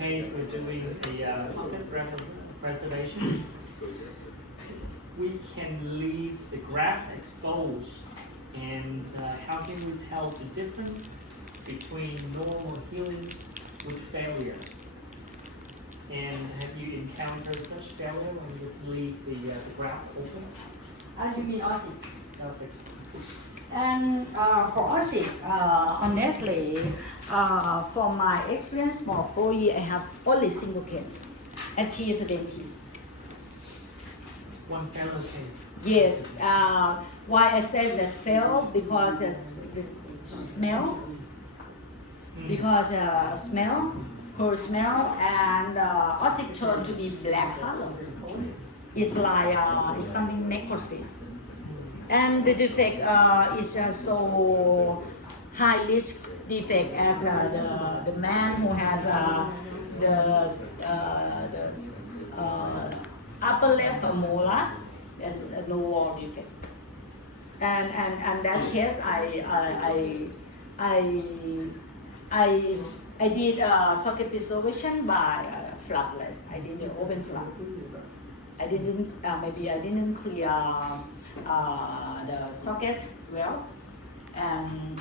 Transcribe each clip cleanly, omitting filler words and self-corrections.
case we're doing the socket preservation, we can leave the graft exposed. And how can we tell the difference between normal healing with failure? And have you encountered such failure when you leave the graft open? You mean OSIC? That's it. And for OSIC, honestly, from my experience for 4 years, I have only single case, and she is a dentist. One failure case. Yes. Why I say that fail? Because the smell. Because smell, her smell, and OSIC turned to be black color. It's like it's something necrosis. And the defect is so high risk defect as the man who has the upper left molar, there's no wall defect. And that case I did socket preservation by flapless. I did an open flap. I didn't maybe I didn't clear the sockets well, and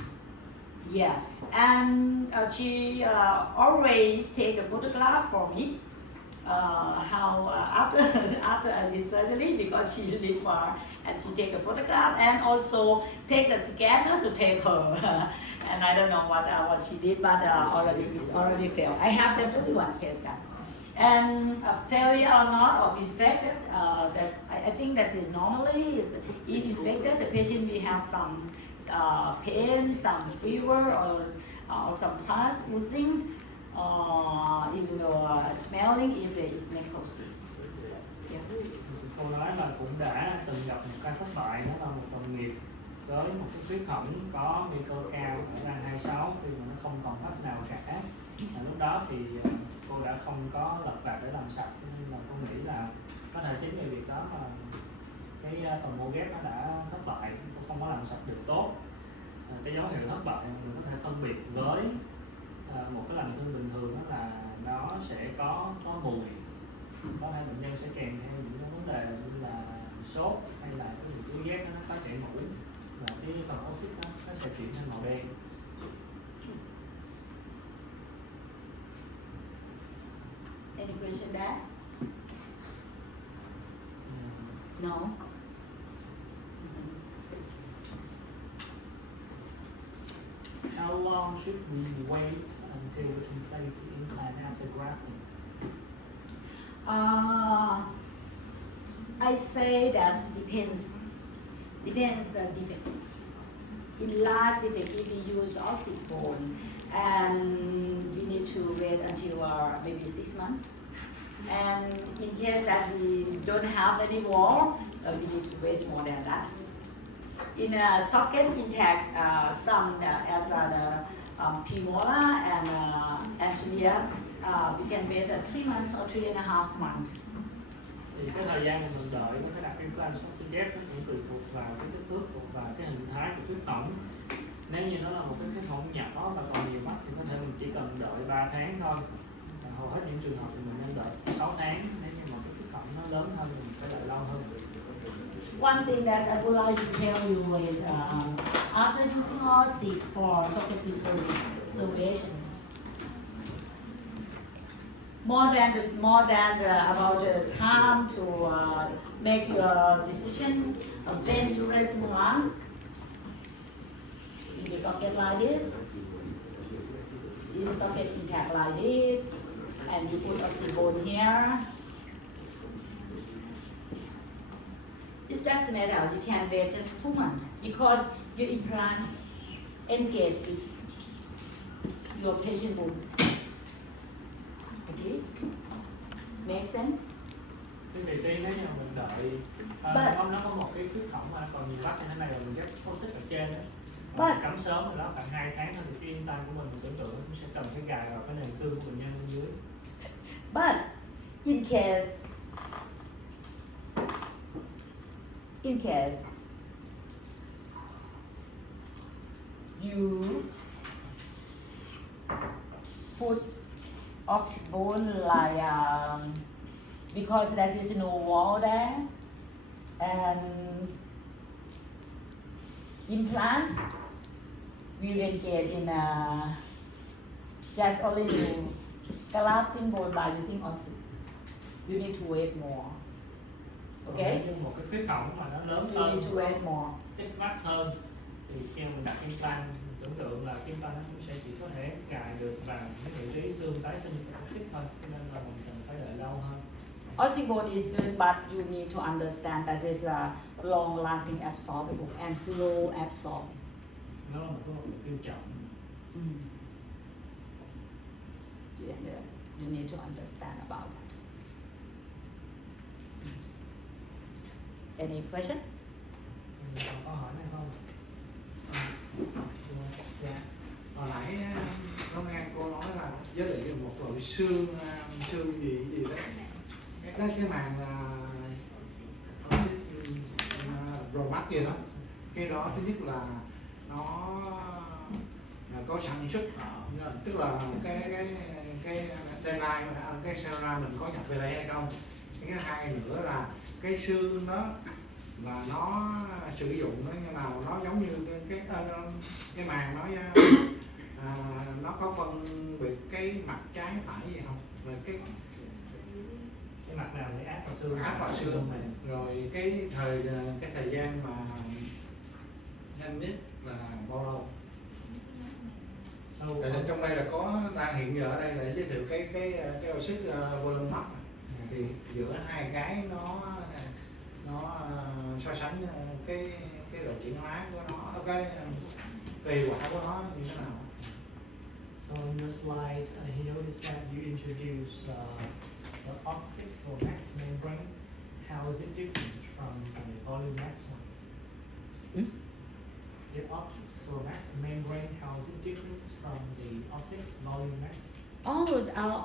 yeah, and she always take a photograph for me. How after I did surgery, because she live far, and she take a photograph and also take the scanner to take her. And I don't know what she did, but it's already failed. I have just only one case done. And failure or not, or infected, I think that is normally is if infected, the patient will have some pain, some fever, or some pus oozing, even smelling if there is necrosis. Yeah. Cô nói là cũng đã từng gặp một ca thất bại, đó là một đồng nghiệp với một cái khuyết thẩm có nguy cơ cao ở răng 26 khi mà nó không còn hấp nào cả. Lúc đó thì cô đã không có lật vạt để làm sạch, nên là cô nghĩ là có thể chính vì việc đó mà cái phần mô ghép nó đã thất bại, cô không có làm sạch được tốt. Cái dấu hiệu thất bại mình có thể phân biệt với một cái lành thương bình thường, đó là nó sẽ có mùi, có thể bệnh nhân sẽ kèm theo những cái vấn đề như là sốt hay là cái gì túi ghét nó có chảy mũi, và cái phần oxit nó sẽ chuyển thành màu đen. Any question there? No. How long should we wait until we can place the implant after grafting? I say that depends the defect. In large defect, if you use OSIC bone, and you need to wait until maybe 6 months. And in case that we don't have any wall, we need to wait more than that. In a socket intact, some as the premolar and anterior, we can wait 3 months or 3.5 months. Thì cái thời gian mà mình đợi có thể đặt implant socket ghép nó cũng tùy thuộc vào cái kích thước, thuộc vào cái hình thái của khuyết tẩm. Nếu như nó là một cái khuyết tẩm nhỏ và còn nhiều mắt thì có thể mình chỉ cần đợi 3 tháng thôi. Hầu hết những trường hợp thì mình nên đợi 6 tháng. Nếu như mà cái khuyết tẩm nó lớn hơn thì mình phải đợi lâu hơn. One thing that I would like to tell you is after using OSIC for socket preservation, more than about the time to make your decision when to raise the arm. In the socket like this, in the socket intact like this, and you put a bone here. It doesn't matter, you can wait just 2 months because your implant engage with your patient bone. Okay? Make sense? Cái vị trí nếu như mình đợi nó có một cái khuyết tẩm mà còn nhiều mắt như thế này là mình ghép oxit ở trên đó. Mình cắm sớm rồi đó, khoảng 2 tháng thôi thì cái implant của mình tưởng tượng cũng sẽ cần cái gài vào cái nền xương của bệnh nhân bên dưới. But in case you put oxybone like because there is no wall there, and implants we will get in just only do grafting bone by using oxy. You need to wait more. Okay? Nếu như một cái khuyết hỏng mà nó lớn You hơn, need to wait more. ít mắt hơn, thì khi mình đặt implant, tưởng tượng là cái implant nó cũng sẽ chỉ có thể cài được vào cái vị trí xương tái sinh của xích thôi, cho nên là mình cần phải đợi lâu hơn. Oxybone is good, but you need to understand that it's a long-lasting absorbable and slow absorb. Nó là một cái vật liệu tiêu chậm. Yeah, you need to understand about that. Any question? Còn có hỏi này không? Dạ. Hồi nãy có nghe cô nói là giới thiệu một loại xương gì đấy, cái màng rồi mắt kia đó, cái đó thứ nhất là nó là có sản xuất tức là cái deadline cái cell mình có nhập về đây hay không. Cái thứ hai nữa là cái xương đó là nó sử dụng nó như nào, nó giống như cái màng nó có phân biệt cái mặt trái phải gì không, rồi cái mặt nào để áp vào xương? áp vào xương này, rồi cái thời gian mà nhanh nhất là bao lâu? Tại trong đây là có đang hiện giờ ở đây là giới thiệu cái oxit volume mắt, thì giữa hai cái nó so sánh cái độ chuyển hóa của nó, cái kỳ quả của nó như thế nào. So in your slide, he noticed that you introduced the oxypromax membrane. How is it different from the Volumax one? The oxypromax membrane, how is it different from the Oxys Volumax? Oh,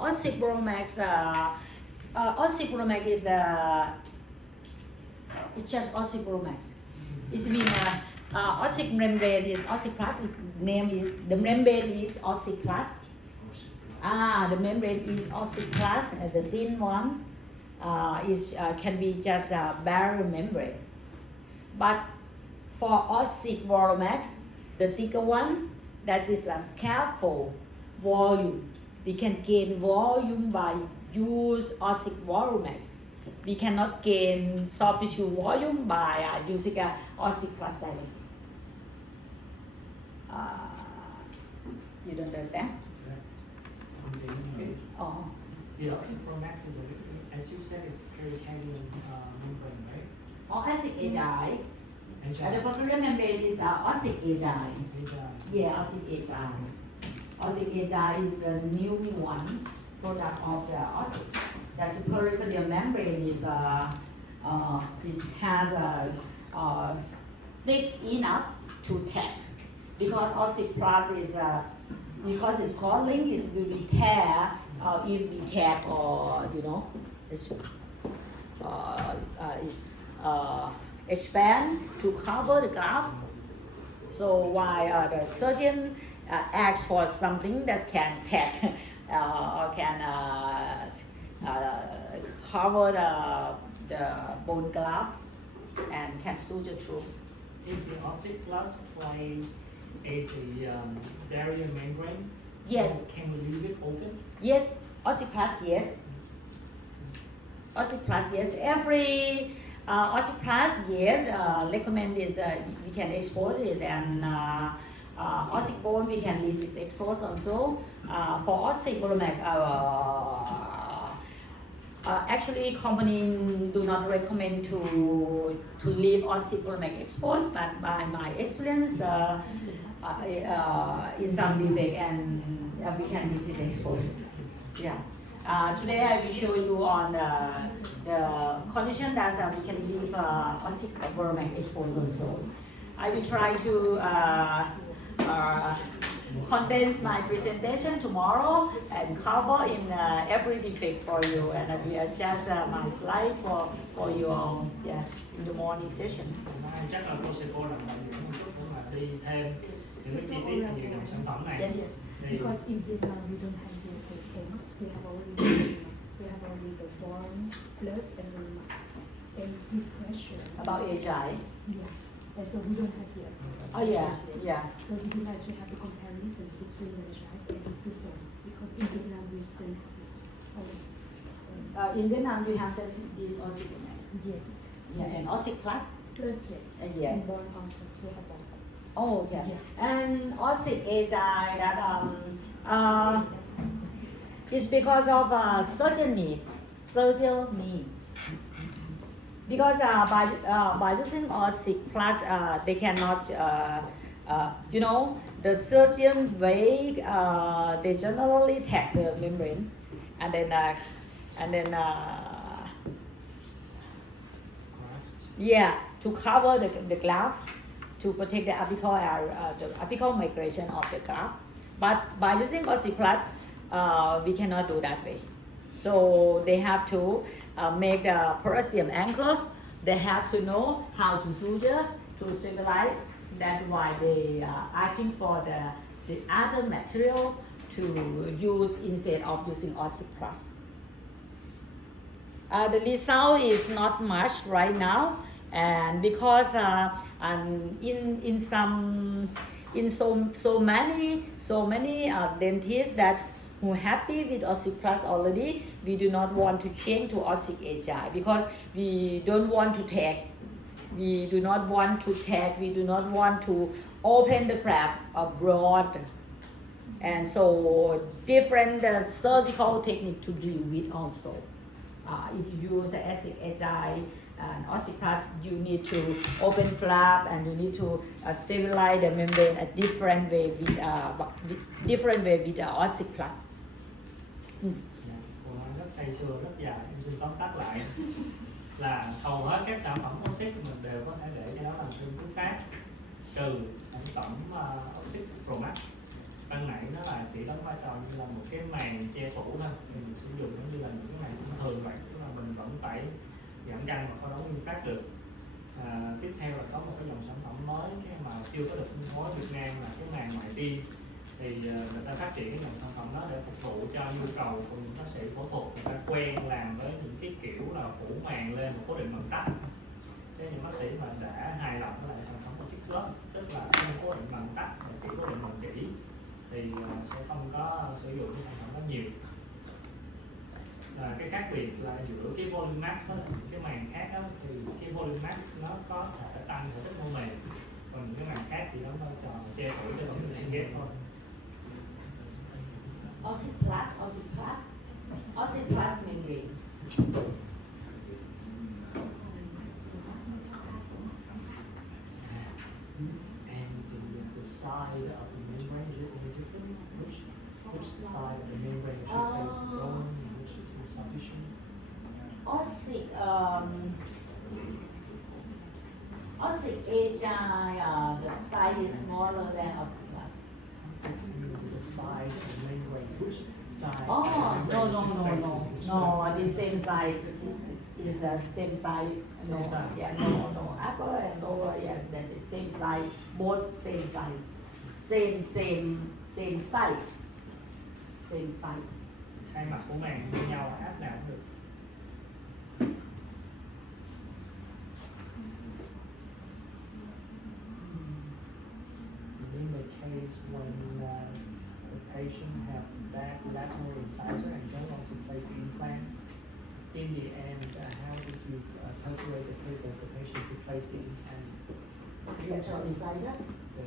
Oxybromax is it's just Oxybromax. It means Oxy membrane is Oxyplast. The membrane is Oxyplast. The membrane is Oxyplast. The thin one can be just a barrier membrane. But for Oxybromax, the thicker one, that is a scaffold volume. We can gain volume by use Oxybromax. We cannot gain soft tissue volume by using Oxyplast directly. You don't understand? Oh. The oxypromax is as you said, it's pericardial membrane, right? Oxyagile. Agile. The peripheral membrane is Oxyagile. Agile. Yeah, Oxyagile. Oxyagile is the new one product of the Oxy. The peripheral membrane is it has a thick enough to tap, because Oxyplast is because it's called link, it will be tear if we tap, or it's expand to cover the graft. So while the surgeon asks for something that can tap or can cover the bone graft and can suture through. If the Oxyplast plate is a barrier membrane, Yes. can we leave it open? Yes, Oxyplast, yes. Oxyplast, yes. Every Oxyplast, yes, recommend is we can expose it, and Oxybone we can leave it exposed also. For Oxybromax, actually company do not recommend to leave Oxybromax exposed, but by my experience, in some defect, and we can leave it exposed. Yeah. Today I will show you on the condition that we can leave Oxybromax exposed also. I will try to condense my presentation tomorrow and cover in every defect for you, and I will adjust my slide for you all, in the morning session. Chắc là cô sẽ làm lại những chút để mà đi thêm những cái chi tiết nhiều dòng sản phẩm này. Yes. Thì Because in Vietnam we don't have the famous we have already the form plus and Remax. And his question About AGI. Yeah, and so we don't have yet. Oh yeah, Yes. yeah. So we would like to have the comparison between the Energize and this one because in Vietnam we still have this only. In Vietnam, you have just this OSIC. Yes. Yeah, and OSIC Plus. Plus yes. Yes. And Born also we have that. Oh, okay. Yeah. And OSIC AGI that is because of surgeon need. Because by using OSIC Plus, they cannot, the surgeon way they generally tag the membrane, and then yeah, to cover the graft, to protect the apical area, the apical migration of the graft. But by using OSIC Plus, we cannot do that way. So they have to make the perosteum anchor. They have to know how to suture, to stabilize. That's why they are asking for the other material to use instead of using OSIC Plus. The result is not much right now, and because in so many dentists that who happy with OSIC Plus already, we do not want to change to OSIC AGI because we don't want to tag. We do not want to open the flap abroad, and so different surgical technique to deal with also. If you use the OSIC AGI and OSIC Plus, you need to open flap and you need to stabilize the membrane a different way with OSIC Plus. Cô nói rất say sưa, rất dài, em xin tóm tắt lại là hầu hết các sản phẩm OSIC mình đều có thể để cho nó thành thương thứ phát, trừ sản phẩm OSIC Pro Max. Ban nãy nó là chỉ đóng vai trò như là một cái màn che phủ thôi, mình sử dụng nó như là những cái màn thông thường vậy, tức là mình vẫn phải giảm cân và khó đấu nguyên phát được. Tiếp theo là có một cái dòng sản phẩm mới cái mà chưa có được phân phối Việt Nam là cái màn ngoại tiêm, thì người ta phát triển cái dòng sản phẩm đó để phục vụ cho nhu cầu của những bác sĩ phẫu thuật, người ta quen làm với những cái kiểu là phủ màn lên một cố định bằng tách. Thế những bác sĩ mà đã hài lòng với lại sản phẩm OSIC Plus, tức là không cố định bằng tách mà chỉ cố định bằng chỉ, thì sẽ không có sử dụng cái sản phẩm đó nhiều. Cái khác biệt là giữa cái Volume Max với những cái màn khác đó, thì cái Volume Max nó có thể tăng thể tích mô mềm, còn những cái màn khác thì đóng vai trò che phủ cho tổng người sinh ghép thôi. OSIC Plus membrane. And the side of the membrane, is it any difference? Which side of the membrane should face the bone and which is insufficient? OSIC AGI, the size is smaller than OSIC Plus. The side of the membrane, which side Oh, of the membrane should face no, the same size is same size. No, Same size. yeah, no, upper and lower, yes, that is same size, both same size, same site. Hai mặt của màng như nhau, áp nào cũng được. In the case when the patient have bad lateral incisor and don't want to place the implant, in the end, how did you persuade the patient to place the implant? Lateral incisor. The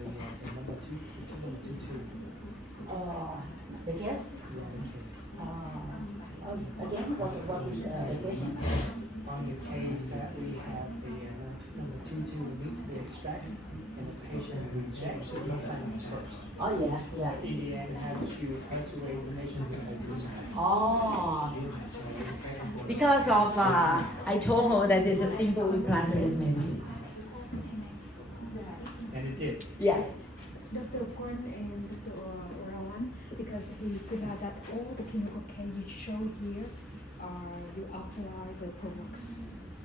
number two. The case. Yeah, the case. Again, what is the question? On the case that we have the number 2 need to be extracted, and the patient rejects the implant first. Oh yeah. In the end, how did you persuade the patient to place the implant? Oh, because of I told her that it's a simple implant placement. And it did. Yes. Dr. Korn and Dr. Orawan, because we figure that all the clinical case you show here you apply the products,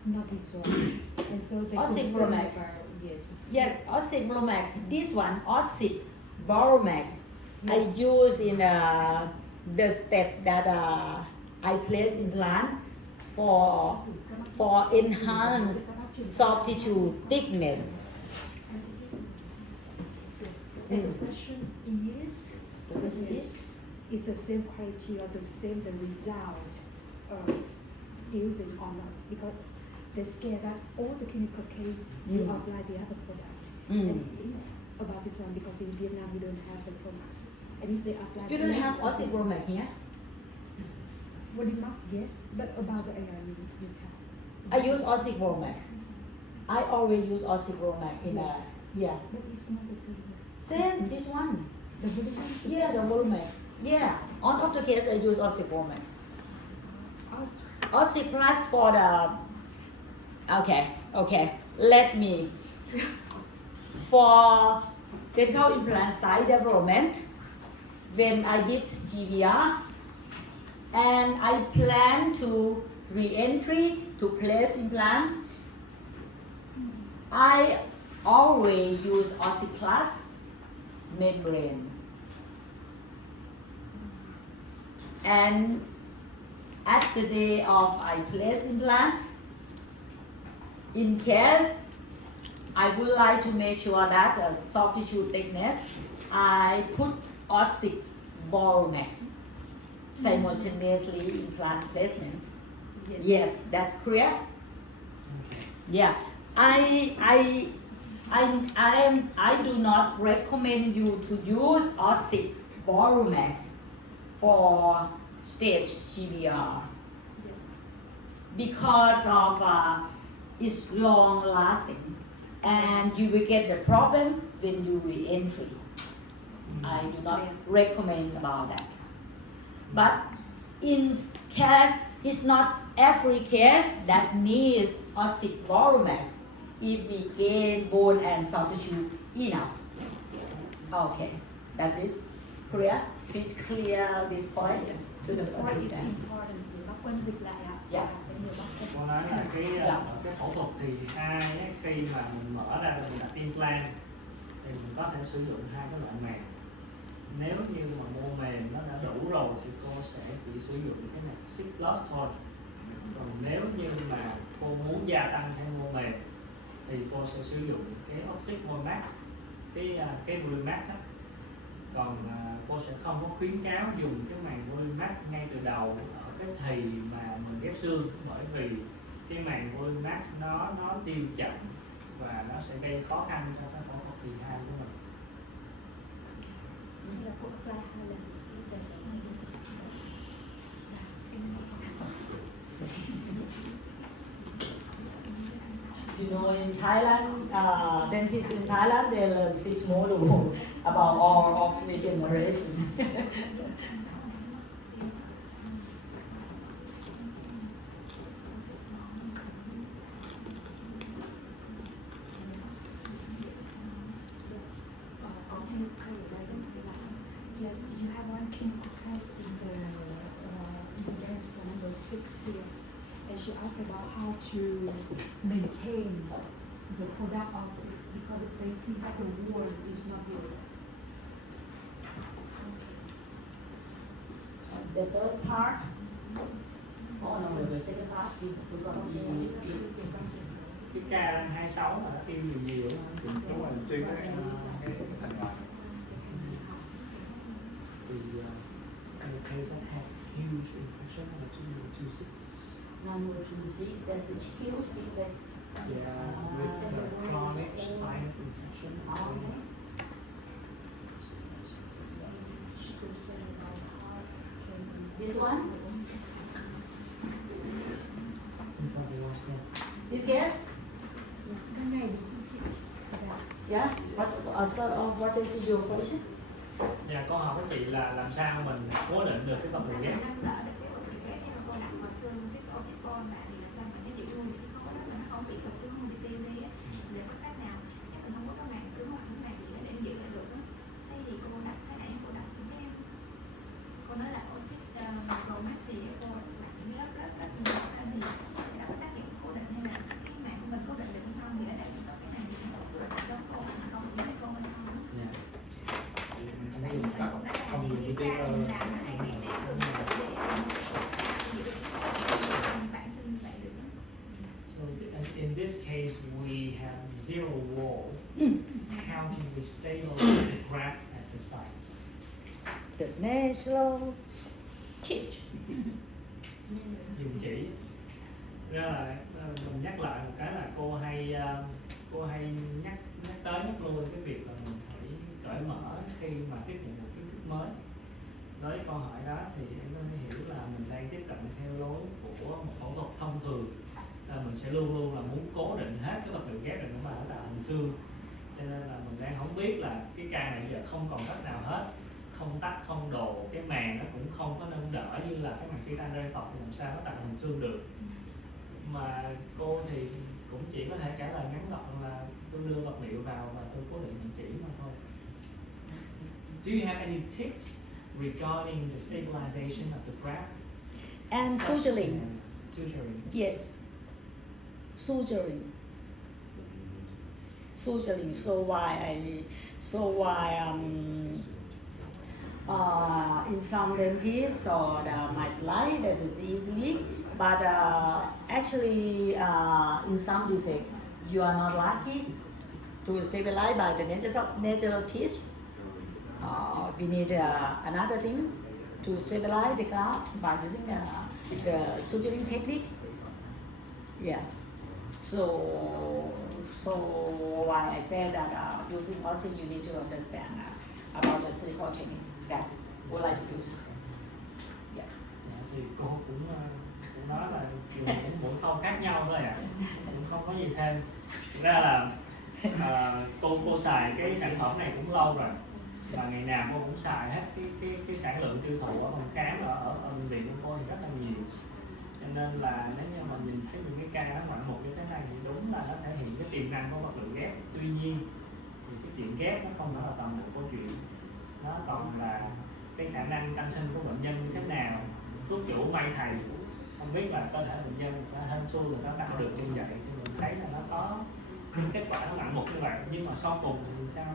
not dissolve. And so the OSIC concern Bromax. about- Yes. Yes, OSIC Bromax. This one, OSIC Bromax, I use in the step that I place implant for enhance soft tissue thickness. And the question is, is the same criteria, the same the result of using or not? Because they scare that all the clinical case you apply the other product. And if, about this one, because in Vietnam we don't have the products. And if they apply You don't the have Oxybromax here? What it not? Yes, but about the AR you tell. I use Oxybromax. I always use Oxybromax in Yes. yeah. But it's not the same. Same, this one. The volume. Yeah, the Volumax. Yeah, on of the case I use Oxybromax. Oxy Plus for the, okay, let me, for dental implant site development, when I did GVR, and I plan to re-entry to place implant, I always use Oxy Plus membrane. And at the day of I place implant, in case I would like to make sure that the soft tissue thickness, I put Oxybromax simultaneously implant placement. Yes, that's correct. Okay. Yeah, I do not recommend you to use Oxybromax for stage GVR because of it's long lasting and you will get the problem when you re-entry. I do not recommend about that. But in case, it's not every case that needs Oxybromax if we gain bone and soft tissue enough. Okay, that's it. Clear? Please clear this point to the This point is assistant. important. Đừng có quên dịch lại ạ. Yeah. Phải nhiều bác quên. Cô nói là Dạ. cái phẫu thuật thì khi mà mình mở ra mình đặt implant thì mình có thể sử dụng hai cái loại màng. Nếu như mà mô mềm nó đã đủ rồi thì cô sẽ chỉ sử dụng cái này Six Plus thôi. Còn nếu như mà cô muốn gia tăng thêm mô mềm thì cô sẽ sử dụng cái Oxybromax, cái Volumax á. Còn cô sẽ không có khuyến cáo dùng cái màng Volumax ngay từ đầu ở cái thì mà mình ghép xương, bởi vì cái màng Volumax nó tiêu chậm và nó sẽ gây khó khăn cho cái phẫu thuật kỳ 2 của mình. Là cô apply 2 lần. You know, in Thailand, dentists in Thailand, they learn 6 modules about all of the generation. Yes, you have one clinical case in the dental number 6 here, and she asked about how to maintain the product of 6 because they see that the wall is not good. The third part, oh no, the second part, we got Cái K26 mà nó tiêu nhiều Đúng rồi, trên cái thành quả. The case that had huge infection on the 226. number 2, that's a huge defect. Yeah, with the chronic sinus infection. She could say about heart This one, Seems like it was good. this case, cái này dạ. yeah. What is your question? Dạ, con hỏi với chị là làm sao mình cố định được cái vật liệu ghép. Dạ. Không dùng cái this case we have zero wall. How can we stabilize the graft at the site? The natural teach. Dùng chỉ. Ra là mình nhắc lại một cái là cô hay nhắc tới nhắc lui cái việc là mình phải cởi mở khi mà tiếp nhận một kiến thức mới. Với câu hỏi đó thì em có thể hiểu là mình đang tiếp cận theo lối của một phẫu thuật thông thường. Mình sẽ luôn luôn là muốn cố định hết cái vật liệu ghép để nó tạo thành xương, cho nên là mình đang không biết là cái ca này giờ không còn cách nào hết, không tắc không đồ, cái màng nó cũng không có nâng đỡ như là cái màng titan rơi phọc thì làm sao nó tạo thành xương được. Mà cô thì cũng chỉ có thể trả lời ngắn gọn là tôi đưa vật liệu vào và tôi cố định vị chỉ mà thôi. Do you have any tips regarding the stabilization of the graft? And Such suturing. Suturing. Yes. Suturing. So why in some dentists or my slide this is easily, but actually in some defect you are not lucky to stabilize by the natural teeth. We need another thing to stabilize the graft by using the suturing technique. Yeah. So why I said that using also you need to understand about the silicone technique that we like to use. Yeah. Thì cô cũng nói là cũng mỗi khâu khác nhau thôi ạ, cũng không có gì thêm. Thực ra là cô xài cái sản phẩm này cũng lâu rồi, và ngày nào cô cũng xài hết. Cái sản lượng tiêu thụ ở phòng khám ở bệnh viện của cô thì rất là nhiều, cho nên là nếu như mà nhìn thấy những cái ca nó ngoạn mục như thế này thì đúng là nó thể hiện cái tiềm năng của vật liệu ghép. Tuy nhiên thì cái chuyện ghép nó không phải là toàn bộ câu chuyện, nó còn là cái khả năng tăng sinh của bệnh nhân như thế nào, thuốc chủ may thầy không biết là cơ thể bệnh nhân nó hên xui là nó tạo được như vậy, thì mình thấy là nó có những kết quả nó ngoạn mục như vậy. Nhưng mà sau cùng thì sao,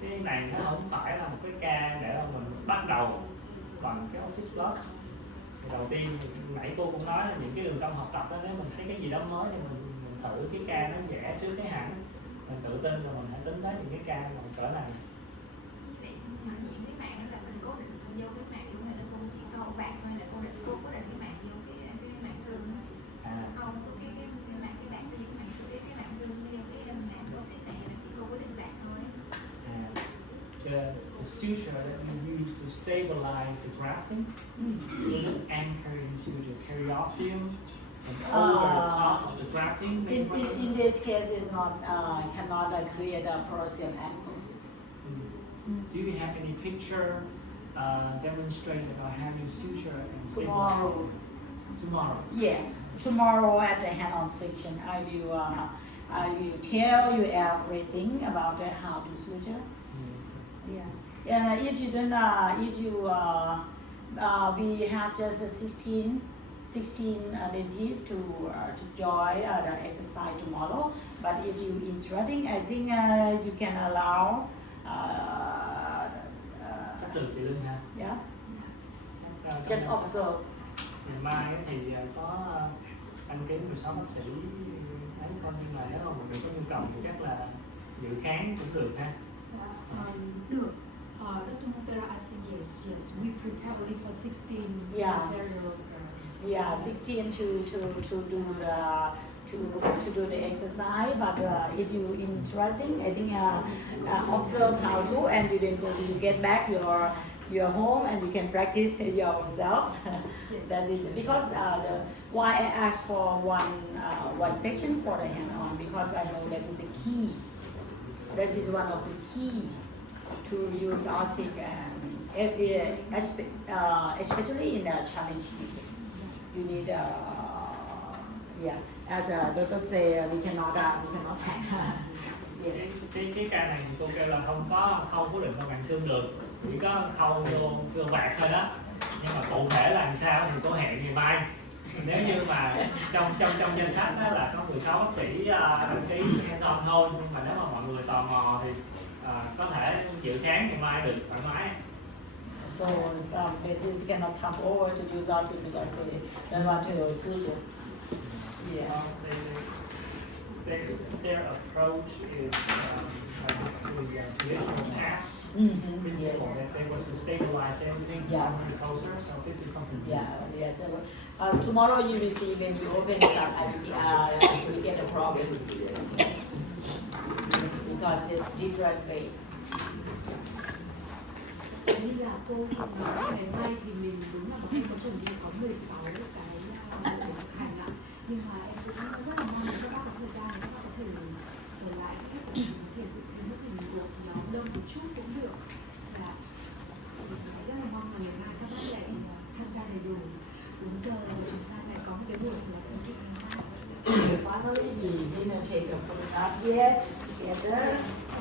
cái này nó không phải là một cái ca để mà mình bắt đầu bằng cái Oxy Plus. Đầu tiên nãy cô cũng nói là những cái đường cong học tập đó, nếu mình thấy cái gì đó mới thì mình thử cái ca nó dễ trước cái hẳn, mình tự tin rồi mình hãy tính tới những cái ca mà cỡ này. Những cái mạng đó là mình cố định vô cái mạng luôn, hay là cô chỉ câu bạc thôi, là cô cố định cái mạng vô cái mạng xương đó. Không có cái mạng cái bạc vô cái mạng xương, cái mạng xương vô cái mạng cô xếp này là chỉ cô cố định bạc thôi. The suture that we use to stabilize the grafting will it anchor into the periosteum and over the top of the grafting. In this case, it's not cannot create a periosteum angle. Do you have any picture demonstrating about how you suture and stabilize? Tomorrow. Yeah, tomorrow at the hand-on section, I will tell you everything about how to suture. Yeah. And if you don't, we have just 16 dentists to join the exercise tomorrow. But if you interested, I think you can allow. Chắc được chị Linh ha. Yeah. Chắc, Just observe. Ngày mai thì có đăng ký 16 bác sĩ ấy thôi, nhưng mà nếu mà mình có nhu cầu thì chắc là dự khám cũng được ha. Được. Dr. Montero, I think yes. We prepare only for 16 Yeah. material. Yeah, 16 to do the exercise. But if you interesting, I think observe how to, and you then you get back your home and you can practice yourself. Yes. That is because why I asked for one section for the hand-on, because I know that is the key. This is one of the key to use OSIC, and especially in a challenging. You need as a doctor say, we cannot hack. Yes. Cái ca này cô kêu là không có khâu cố định vào màng xương được, chỉ có khâu vô cơ bạc thôi đó. Nhưng mà cụ thể là làm sao thì cô hẹn ngày mai. Nếu như mà trong danh sách đó là có 16 bác sĩ đăng ký hands-on thôi, nhưng mà nếu mà mọi người tò mò thì có thể chịu kháng ngày mai được thoải mái. So some dentists cannot come over to use OSIC because they don't want to suture. Yeah. their approach is like the traditional mass principle Yes. that they was to stabilize everything Yeah. closer. So this is something new. Yeah, yes. Tomorrow you will see when you open it up, we get a problem because it's different way. Như là cô nói ngày mai thì mình đúng là bọn em có chuẩn bị có 16 cái hành ạ, nhưng mà em cũng rất là mong là các bác có thời gian để các bác có thể ở lại cái cách mình có thể dự kiến mức mình được nhóm đông một chút cũng được. Và rất là mong là ngày mai các bác lại tham gia đầy đủ. Đúng giờ chúng ta lại có một cái buổi là phân tích Finally, we didn't take a photograph yet together.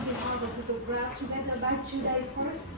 we have a photograph together by today first.